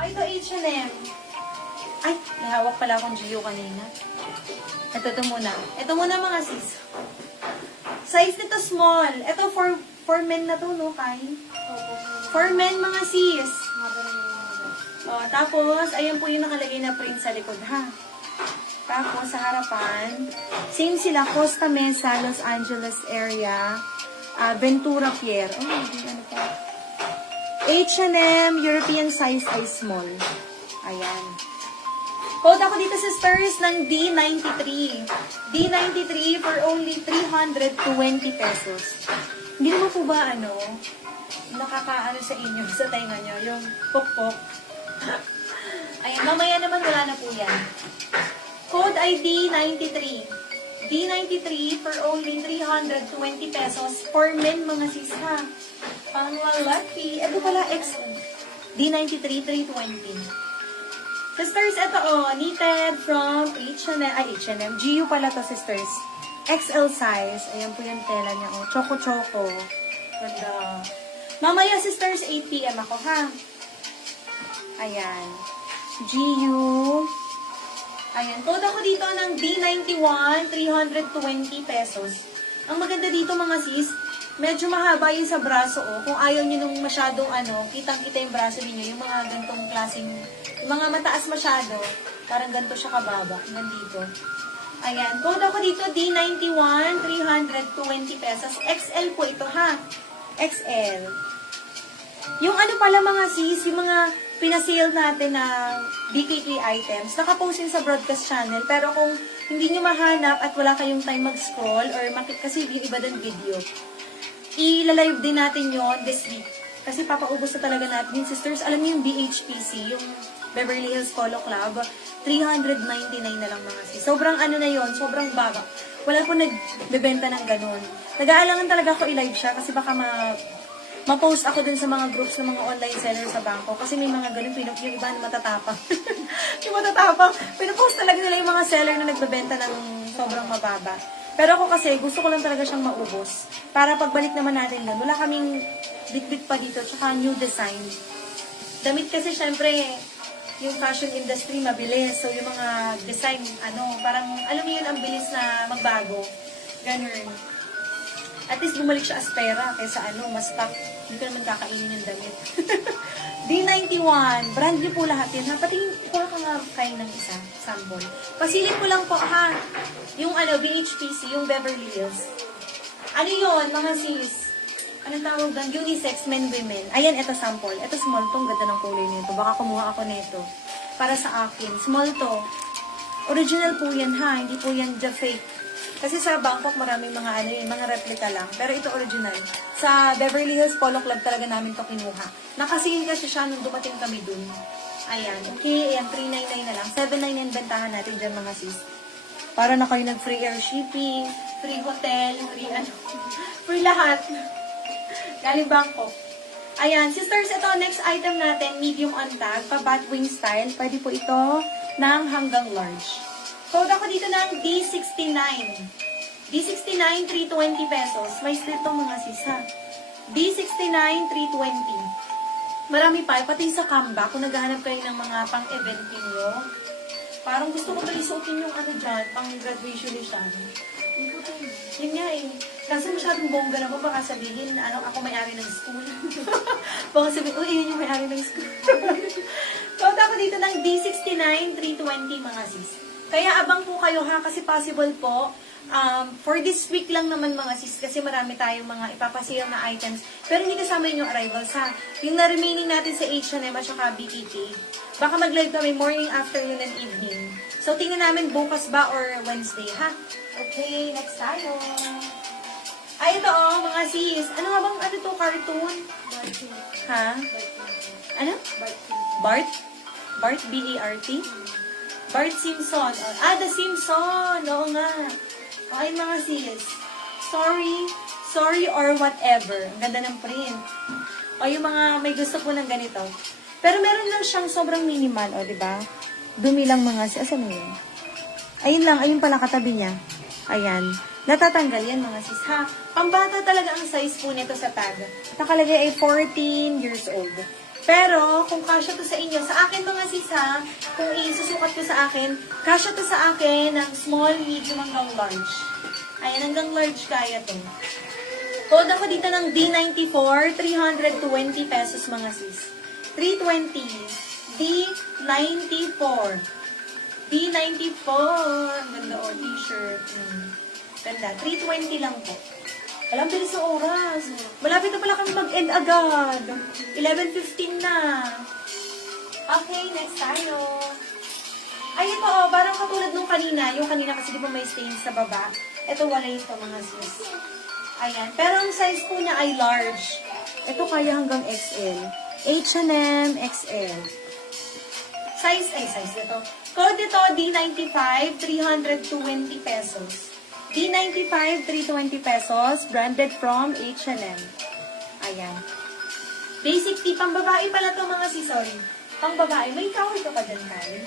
Oh, ito H&M. Ay, may hawak pala akong Gio kanina. Ito muna. Ito muna mga sis. Size nito small. Ito for men na to, no, Kai? For men mga sis. Oh, tapos, ayan po yung nakalagay na print sa likod, ha? Tapos, sa harapan, same sila, Costa Mesa, Los Angeles area, Ventura Pier. Oh, hindi ano pa. H&M, European size ay small. Ayan. Code ako dito sisters ng D93. D93 for only 320 pesos. Hindi naman po ba nakakaano sa inyo, sa tainga nyo, yung pokpok. Ayan, mamaya naman wala na po yan. Code ay D93. D93 for only 320 pesos for men mga sis ha. Pang lalaki. Ito pala X. D93, 320. Sisters, ito knitted from H&M. GU pala to, sisters. XL size. Ayan po yung tela niya, Choco-choco. Ganda. Mamaya, sisters, 8 PM ako, ha? Ayan. GU. Ayan. Code ako dito ng D91, 320 pesos. Ang maganda dito, mga sis, medyo mahaba yung sa braso, Kung ayaw nyo nung masyadong, kitang-kita yung braso niyo, yung mga gantong klaseng, yung mga mataas masyado, parang ganito siya kababa, hanggang dito. Ayan. Code ako dito, D91, 320 pesos. XL po ito, ha? XL. Yung pala mga sis, yung mga pinasale natin na BKK items, nakapost yun sa broadcast channel, pero kung hindi nyo mahanap at wala kayong time mag-scroll, or kasi yung iba din video, i-live din natin yon this week. Kasi papaubos na talaga natin. Sisters, alam niyo yung BHPC, yung Beverly Hills Polo Club, 399 na lang mga sis. Sobrang na yon, sobrang baba. Wala po nagbebenta ng ganun. Nag-aalangan talaga ako i-live siya kasi baka ma-post ako dun sa mga groups ng mga online sellers sa bangko. Kasi may mga ganun, yung iba na matatapang. Yung matatapang, pinapost talaga nila yung mga seller na nagbebenta ng sobrang mababa. Pero ako kasi, gusto ko lang talaga siyang maubos. Para pagbalik naman natin doon, wala kaming bit-bit pa dito, tsaka new design. Damit kasi, syempre, yung fashion industry mabilis. So, yung mga design, parang, alam mo yun, ang bilis na magbago. Ganun. At least, bumalik siya as pera, kaysa mas stock. Hindi ko naman kakainin yung damit. D91. Brand niyo po lahat yan, ha? Pati, kuha ka nga kayo ng isa, sample. Pasilip ko lang po, ha? Yung BHPC, yung Beverly Hills. Ano yun, mga sis? Anong tawag doon? Unisex, men, women. Ayan, ito sample. Ito small to. Ang ganda ng kulay nito. Baka kumuha ako nito. Para sa akin. Small to. Original po yan, ha? Hindi po yan the fake. Kasi sa Bangkok, maraming mga mga replica lang. Pero ito original. Sa Beverly Hills Polo Club talaga namin to kinuha. Nakasihin kasi siya nung dumating kami dun. Ayan. Okay, ayan. 399 na lang. 799 bentahan natin dyan, mga sis. Para na kayo nag-free air shipping, free hotel, free lahat. Galing Bangkok. Ayan, sisters, ito, next item natin, medium on tag, pa-batwing style. Pwede po ito ng hanggang large. Code ako dito ng D69. D69, 320 pesos. May split tong mga sis, ha? D69, 320. Marami pa, pati sa Canva, kung naghahanap kayo ng mga pang-event niyo, parang gusto ko tuloy suotin yung dyan, pang graduation ni Sean. Yun nga Kasi masyadong bongga naman, baka sabihin, ako may-ari ng school. Baka sabihin, yun yung may-ari ng school. So, ako dito ng D69, 320 mga sis. Kaya abang po kayo, ha, kasi possible po, for this week lang naman mga sis, kasi marami tayong mga ipapasale na items. Pero hindi kasama yung arrivals, ha. Yung na-remaining natin sa H&M at saka BKK. Baka mag-live kami morning, afternoon, and evening. So, tingnan namin bukas ba or Wednesday, ha? Okay, next tayo. Ay, ito mga sis. Ano nga bang, to, cartoon? Ha? Ano? Bart? Bart, B-A-R-T? Bart Simpson. The Simpson! Oo nga. Okay, mga sis. Sorry or whatever. Ang ganda ng print. O, yung mga may gusto po ng ganito. Pero meron lang siyang sobrang minimal, diba? Dumi lang mga sis. Asan mo yun? Ayun lang, ayun pala katabi niya. Ayan. Natatanggal yan mga sis, ha? Pambata talaga ang size po nito sa tag. Nakalagay ay 14 years old. Pero, kung kasya to sa inyo, sa akin mga sis, ha? Kung isusukat ko sa akin, kasya to sa akin ng small, medium hanggang large. Ayan, hanggang large kaya to. Code ako dito ng D94, 320 pesos mga sis. 320. D94. D94. Ang ganda o, t-shirt. Ganda. 320 lang po. Alam, bilis ng oras. Malapit na pala kami mag-end agad. 11:15 na. Okay, next tayo. Ayun po, parang katulad nung kanina. Yung kanina kasi di ba may stains sa baba. Ito wala ito mga sis. Ayan. Pero ang size po niya ay large. Ito kaya hanggang XL. H&M XL. Size ito. Code ito, D95, 320 pesos. D95, 320 pesos. Branded from H&M. Ayan. Basic tee. Pang babae pala to mga sis. Sorry. Pang babae. May kahoy ka pa dyan, Kyle?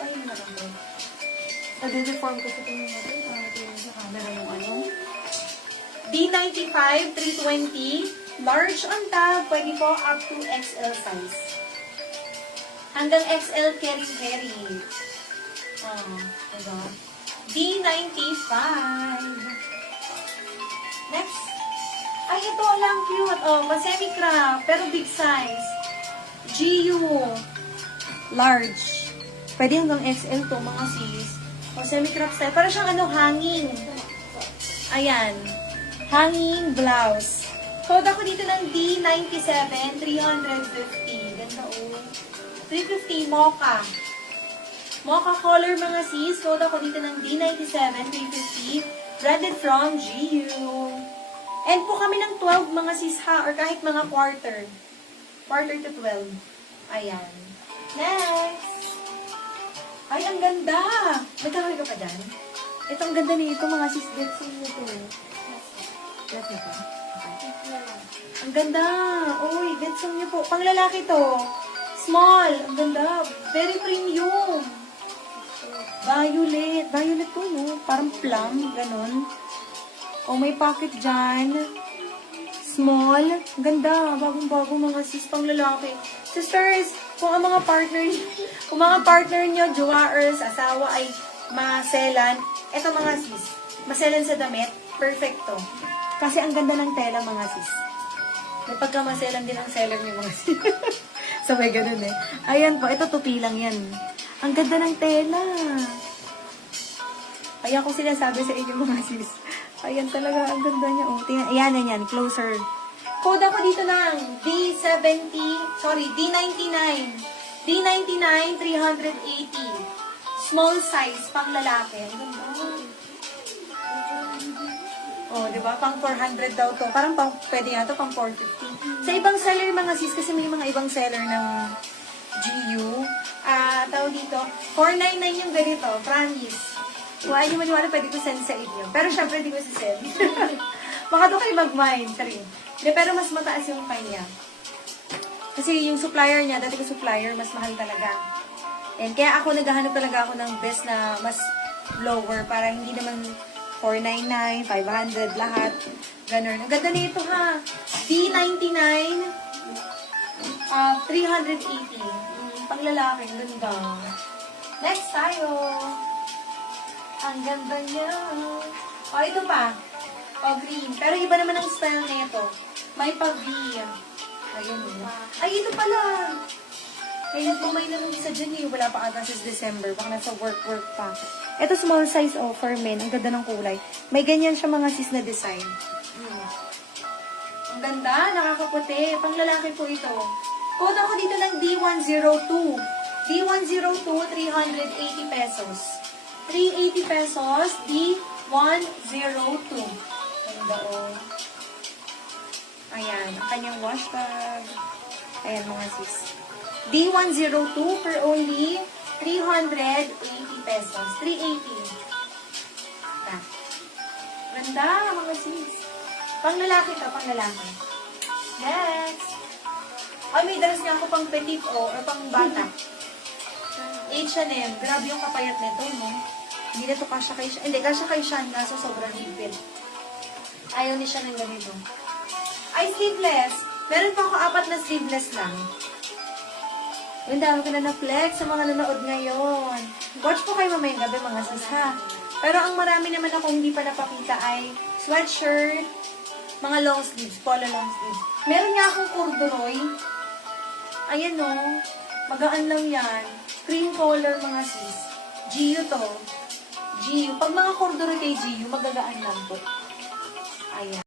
Pahin na lang bro. Nade-deform ko sa tingin natin. Tingin sa camera yung ano. D95, 320. Large on tag. Pwede po up to XL size. Hanggang XL carry. Oh, diba? D95. Next. Ay, ito lang cute. Oh, semi-craft. Pero big size. GU. Large. Pwede hanggang XL to, mga sis. O, semi-craft style. Para siyang hanging. Ayan. Hanging blouse. Code ako dito ng D97, 350. Ganda o. 350, mocha. Mocha color mga sis. Code ako dito ng D97, 350. Branded from GU. And po kami ng 12 mga sis ha. Or kahit mga quarter. Quarter to 12. Ayan. Next. Ay, ang ganda. May karoy ka pa dyan? Ito, ang ganda nito mga sis. Get sing nito. Get nito. Ang ganda. Uy, get sing niyo po. Pang lalaki to. Small. Ang ganda. Very premium. Violet. Violet to, no? Parang plum. Ganon. O, may pocket dyan. Small. Ang ganda. Bagong-bago mga sis. Pang lalaki. Sisters, kung ang mga partner nyo, jowaers, asawa ay maselan, eto mga sis, maselan sa damit, perfecto. Kasi ang ganda ng tela mga sis. May pagkamaselan din ang seller niyo mga sis. Sabay ganun eh. Ayan po, ito tupi lang yan. Ang ganda ng tela. Kaya ko sinasabi sa inyo mga sis. Ayan talaga, ang ganda niya. Oh, tingnan, ayan, closer. Code ako dito ng D99. D99, 380. Small size, pang lalaki. Ang ganda. Oh, di ba? Pang 400 daw to. Parang pwede nga to, pang 450. Sa ibang seller mga sis, kasi may mga ibang seller ng GU. Tawag dito, 499 yung ganito. Promise. Kung ayaw nyo maniwala, pwede ko send sa inyo. Pero syempre, di ko send. Baka doon kayo mag-mind. Pero mas mataas yung kanya. Kasi yung supplier niya, dati ko supplier, mas mahal talaga. And kaya ako naghahanap talaga ako ng best na mas lower para hindi naman 499, 500, lahat. Ganun. Ang ganda nito ha. D99, 380. Pang lalaki, ang ganda. Next tayo. Ang ganda niya. O, ito pa. O, green. Pero iba naman ang style nito. May pa-V. Ayun. Ay, ito pala. Kaya tumay na nung isa dyan eh. Wala pa ata since December. Baka nasa work pa. Ito small size for men. Ang ganda ng kulay. May ganyan siya mga sis na design. Ang ganda. Nakakaputi. Pang lalaki po ito. Code ako dito ng D102. D102, 380 pesos. 380 pesos. D102. Ganda o. Ayan. Ang kanyang wash bag. Ayan mga sis. D102 for only 380 pesos. 380. Ganda mga sis. Pang lalaki to, pang lalaki. Next. Ay, may dress niya ako pang petit o, or pang bata. H&M. Grabe yung kapayat nito, no? Hindi na to kasha kay Sean. Hindi, kasha kay Sean nga sa sobrang higpit. Ayaw ni Sean ng ganito. Ay, sleeveless. Meron pa ako 4 na sleeveless lang. Yung dami ko na na-flex sa mga nanood ngayon. Watch po kayo mamayang gabi mga sis ha. Pero ang marami naman akong hindi pa napakita ay sweatshirt, mga long sleeves, polo long sleeves. Meron nga akong corduroy. Ayan o. Magaan lang yan. Cream color mga sis. GU to. GU. Pag mga corduroy kay GU, magagaan lang to. Ayan.